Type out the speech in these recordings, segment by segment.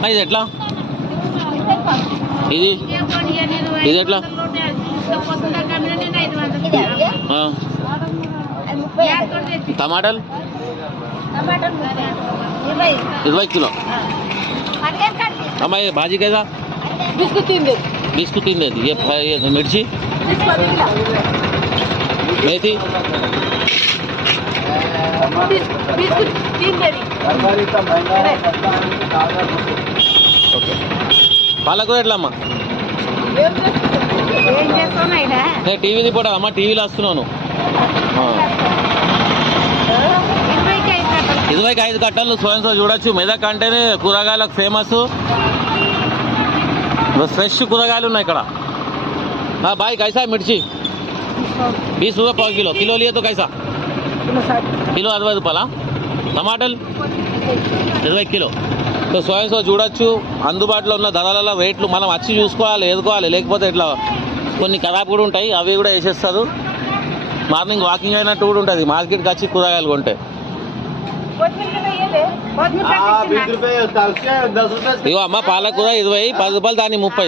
ఆ, ఇది ఎట్లా ఇది ఇది ఎట్లా ఆ, టమాటాలు ఇరవై కిలో అమ్మాయి भाजी कैसा बिस्कुट तीन दे बिस्कुट तीन देती ये फ- ये मिर्ची मेथी बिस्कुट तीन दे दी ఓకే పాలకూర ఎట్లా అమ్మా ఏం చేస్తున్నాయినా నేను టీవీ రిపోర్టర్ అమ్మా టీవీలో వస్తున్నాను ఆ. ఇరవైకి ఐదు కట్టలు ఇరవైకి ఐదు కట్టలు స్వయం సో చూడొచ్చు మెదక్ అంటేనే కూరగాయలకు ఫేమస్ ఫ్రెష్ కూరగాయలు ఉన్నాయి ఇక్కడ हाँ भाई कैसा है मिर्ची बीस रुपये पाव किलो किलो लिए तो कैसा కిలో అరవై రూపాయలా? టమాటాలు? ఇరవై కిలో. సో స్వయం సో చూడొచ్చు. అందుబాటులో ఉన్న ధరలలో రేట్లు మనం వచ్చి చూసుకోవాలి ఎదుకోవాలి లేకపోతే ఇట్లా కొన్ని ఖరాబ్ కూడా ఉంటాయి అవి కూడా వేసేస్తారు. మార్నింగ్ వాకింగ్ అయినట్టు కూడా ఉంటుంది. మార్కెట్కి వచ్చి కూరగాయలు కొంటే. ఇగో అమ్మ పాలకూర ఇరవై పది రూపాయలు దాని ముప్పై.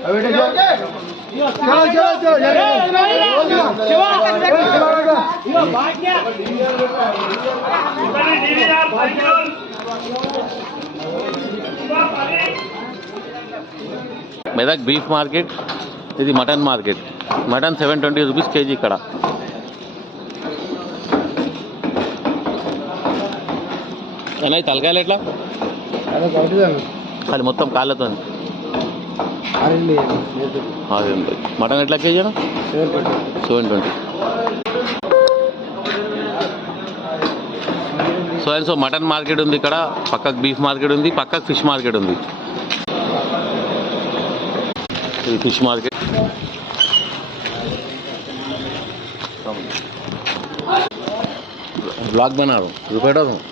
ఇరవై ఐదు మెదక్ బీఫ్ మార్కెట్ ఇది mutton market mutton seven twenty rupees KG ఇక్కడ అన్నయ్య తలకాయలు ఎట్లా అది మొత్తం కాళ్ళతో మటన్ ఎట్లా KG seven twenty so and so mutton market ఉంది ఇక్కడ పక్కకు బీఫ్ మార్కెట్ ఉంది పక్కకు ఫిష్ మార్కెట్ ఉంది ఇది ఫిష్ మార్కెట్ ब्लॉग बना रहा हूँ रुपये डाल रहा हूँ